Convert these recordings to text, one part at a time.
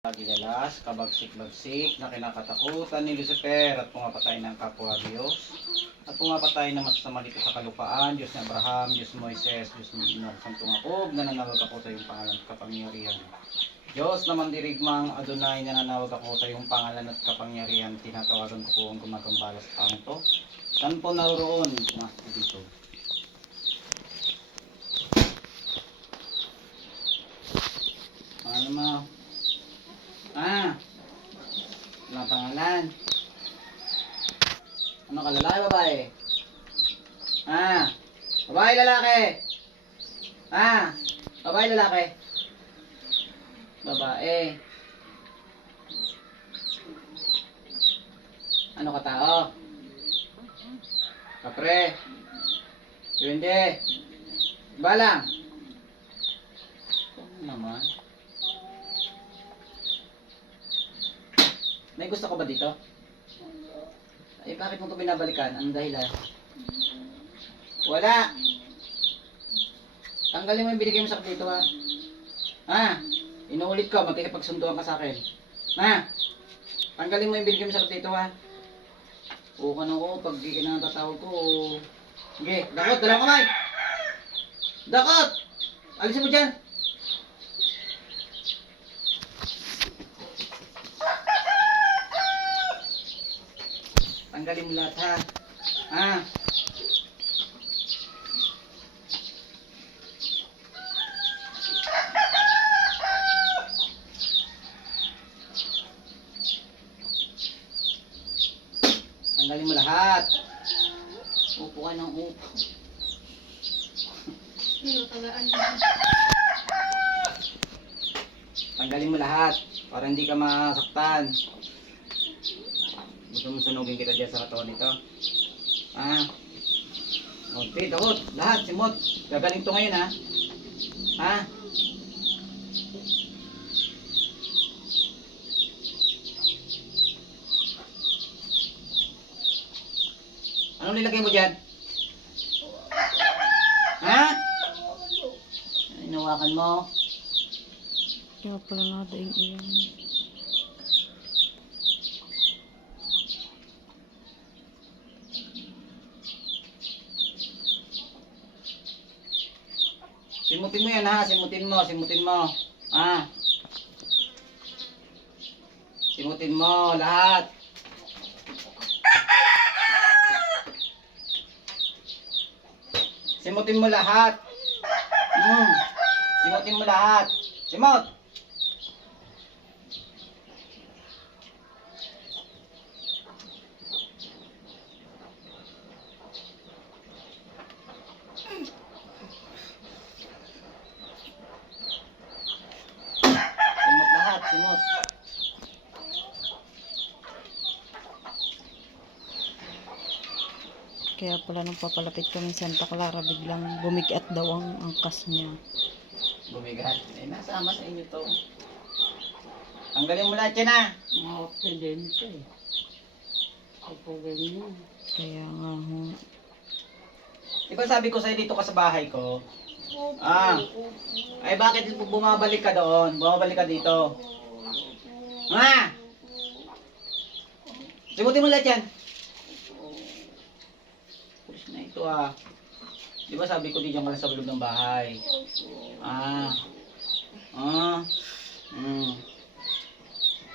Gilalas, kabagsik-bagsik na kinakatakutan ni Lucifer at pumapatay ng kapwa Diyos at pumapatay ng masasama dito sa kalupaan, Diyos ni Abraham, Diyos ni Moises, Diyos ni Enoch, Santong Jacob, nananawag ako sa iyong pangalan at kapangyarihan. Diyos na mandirigmang Adonai, nananawag ako sa iyong pangalan at kapangyarihan, tinatawagan ko po ang gumagambala sa taong to. Saan po naroon? Pumasok dito. Ano mo? Walang pangalan. Ano ka, lalaki, babae? Babae, lalaki? Babae, lalaki? Babae. Ano ka, tao? Kapre? Hindi. Balang? Ano naman? May gusto ka ba dito? Ay, bakit mo ito binabalikan? Anong dahilan? Wala! Tanggalin mo yung binigay mo sa dito, ha? Inuulit ko, magkikipagsunduan ka sa akin. Tanggalin mo yung binigay mo sa dito, ha? Oo ka na ko, pag kinakatatawag ko. Sige, dakot, dalawang kamay! Dakot! Alisin mo dyan! Tanggalin mo lahat, ha? Tanggalin mo lahat. Upo ka ng upo. Tanggalin mo lahat para hindi ka masaktan. Gusto mo sunugin kita dyan sa katawan nito? Okay, dakot. Lahat, simot. Gagaling to ngayon, ha? Anong nilagay mo dyan? Inawakan mo. Kaya pala nadaing iyan. Simutin mo yan, ha? Simutin mo. Simutin mo lahat. Simutin mo lahat. Simutin mo lahat. Simot. Simot. Kaya pala nung papalapit kami Santa Clara, biglang bumigat daw ang angkas niya. Bumigat. Nasama sa inyo to. Tanggalin mo lahat yan, ha? Aksidente. Opo, ganyan. Kaya nga ho. Diba sabi ko sa'yo dito ka sa bahay ko? Ay bakit bumabalik ka doon? Bumabalik ka dito? Simutin mo lahat yan. Pulis na ito, Diba sabi ko di dyan ka lang sa loob ng bahay?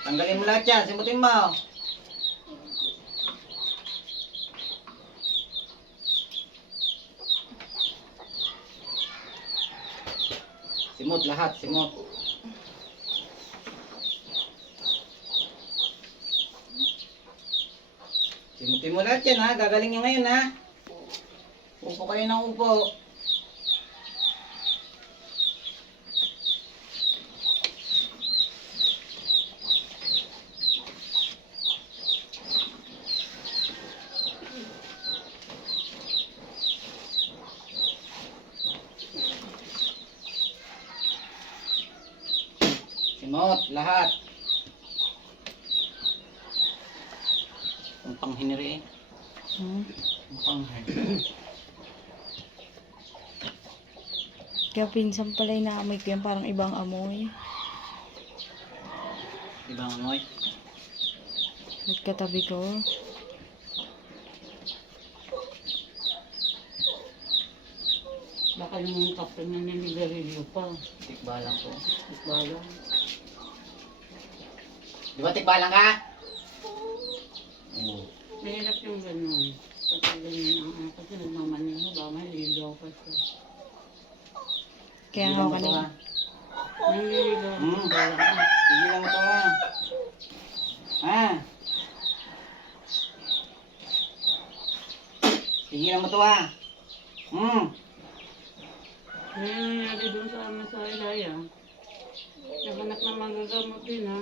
Tanggalin mo lahat yan. Simutin mo. Simot lahat, simot. Simutin mo lahat yan, ha? Gagaling nyo ngayon, ha? Upo kayo ng upo. Simot lahat. Ang panghiniri, Ang panghiniri. Kaya pinsan pala inaamoy ko yan, parang ibang amoy. Di ba Moy? Nagkatabi ko. Baka yung kape na niligarilyo pa. Tikbalang ko. Ikbala. Di ba tikbalang ka? Oo. Mahirap yung ganun. Pagka ganyan ang kasi nagmamaniho ba, maliligaw pa siya. Kaya nga Tigilan ako mo to, kanina. ha? Naliligaw ang Hmm. ikbala ka. Tigilan mo to ha. Ha? Tigilan mo to ha. May nangyari doon sa amin sa Ilaya. Nakanak na magagamot din ha.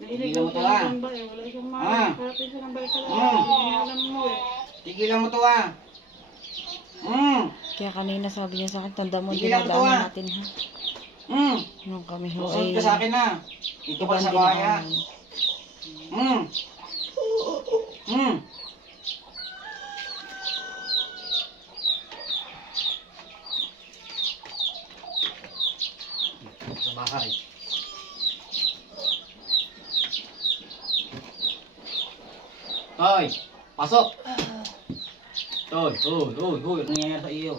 Nailigaw Tigilan mo to, siya ha? ng bambay. Wala siyang Ah. mahal. Parati siya ng balik ka lang. Ah. Hindi niya alam mo eh. Tigilan mo to ha. Kaya kanina sabi niya sa akin, tanda mo, Tigilan mo to, dinadaanan ah. natin ha. Nung kami ho Susunod ay ka sa akin ha. Ito ka ibang sa bahay ha. dinaanan. Sa bahay. Toy, pasok. Toy, ano nangyayari sa iyo?